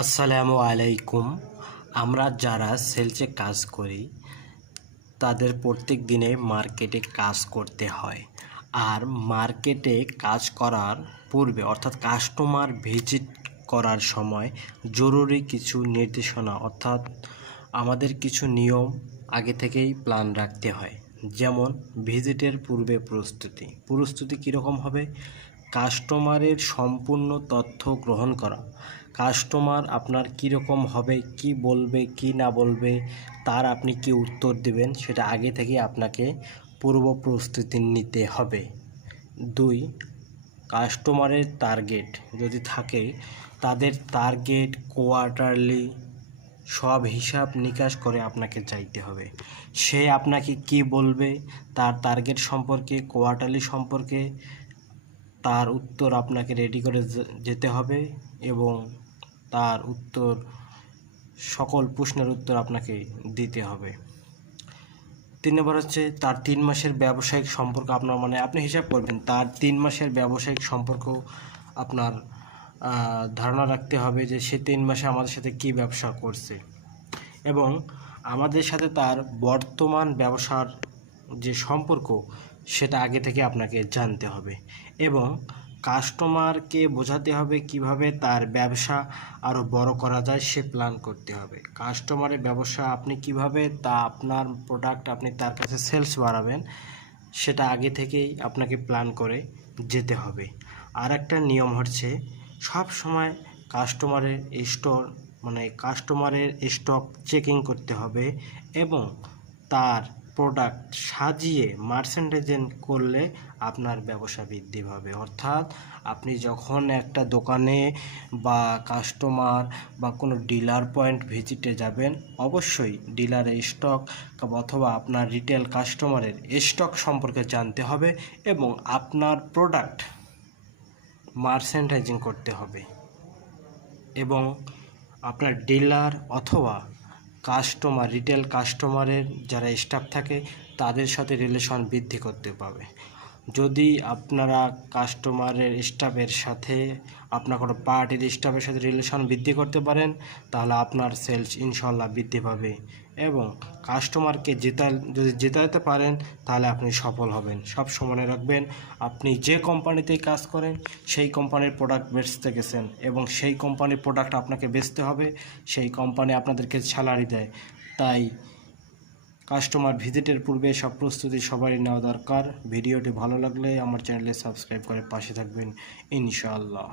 আসসালামু আলাইকুম। আমরা যারা সেলসে কাজ করি তাদের প্রত্যেক দিনে মার্কেটে কাজ করতে হয়। আর মার্কেটে কাজ করার পূর্বে অর্থাৎ কাস্টমার ভিজিট করার সময় জরুরি কিছু নির্দেশনা অর্থাৎ আমাদের কিছু নিয়ম আগে থেকেই প্ল্যান রাখতে হয়। যেমন ভিজিটের পূর্বে প্রস্তুতি কীরকম হবে? কাস্টমারের সম্পূর্ণ তথ্য গ্রহণ করা। কাস্টমার আপনার কীরকম হবে, কি বলবে কি না বলবে, তার আপনি কি উত্তর দেবেন সেটা আগে থেকেই আপনাকে পূর্ব প্রস্তুতি নিতে হবে। 2, কাস্টমারের টার্গেট যদি থাকে তাদের টার্গেট কোয়ার্টারলি সব হিসাব নিকাশ করে আপনাকে চাইতে হবে। সে আপনাকে কি বলবে তার টার্গেট সম্পর্কে, কোয়ার্টারলি সম্পর্কে তার উত্তর আপনাকে রেডি করে যেতে হবে এবং তার উত্তর সকল প্রশ্নের উত্তর আপনাকে দিতে হবে। 3 নম্বর হচ্ছে তার 3 মাসের ব্যবসায়িক সম্পর্ক আপনার আপনি হিসাব করবেন তার 3 মাসের ব্যবসায়িক সম্পর্ক আপনার ধারণা রাখতে হবে যে সে 3 মাসে আমাদের সাথে কি ব্যবসা করছে এবং আমাদের সাথে তার বর্তমান ব্যবসার যে সম্পর্ক সেটা আগে থেকে আপনাকে জানতে হবে এবং কাস্টমারকে বোঝাতে হবে কিভাবে তার ব্যবসা আরও বড় করা যায় সে প্ল্যান করতে হবে। কাস্টমারের ব্যবসা আপনি কিভাবে আপনার প্রোডাক্ট আপনি তার কাছে সেলস বাড়াবেন সেটা আগে থেকেই আপনাকে প্ল্যান করে যেতে হবে। আর একটা নিয়ম হচ্ছে সব সময় কাস্টমারের স্টক চেকিং করতে হবে এবং তার প্রোডাক্ট সাজিয়ে মার্চেন্ডাইজিং করলে আপনার ব্যবসা বৃদ্ধি পাবে। অর্থাৎ আপনি যখন একটা দোকানে বা কাস্টমার বা কোনো ডিলার পয়েন্ট ভিজিটে যাবেন অবশ্যই ডিলারের স্টক অথবা আপনার রিটেল কাস্টমারের স্টক সম্পর্কে জানতে হবে এবং আপনার প্রোডাক্ট মার্চেন্ডাইজিং করতে হবে এবং আপনার ডিলার অথবা কাস্টমার রিটেল কাস্টমারের যারা স্টাফ থাকে তাদের সাথে রিলেশন বৃদ্ধি করতে পারবে। যদি আপনারা কাস্টমারের স্টাফের সাথে আপনার কোনো পার্টির স্টাফের সাথে রিলেশন বৃদ্ধি করতে পারেন তাহলে আপনার সেলস ইনশাল্লাহ বৃদ্ধি পাবে এবং কাস্টমারকে যদি জেতাতে পারেন তাহলে আপনি সফল হবেন। সব মনে রাখবেন আপনি যে কোম্পানিতেই কাজ করেন সেই কোম্পানির প্রোডাক্ট বেচতে গেছেন এবং সেই কোম্পানির প্রোডাক্ট আপনাকে বেচতে হবে, সেই কোম্পানি আপনাদেরকে স্যালারি দেয়। তাই কাস্টমার ভিজিটের পূর্বে সব প্রস্তুতি সবারই নেওয়া দরকার। ভিডিওটি ভালো লাগলে আমার চ্যানেলে সাবস্ক্রাইব করে পাশে থাকবেন ইনশাআল্লাহ।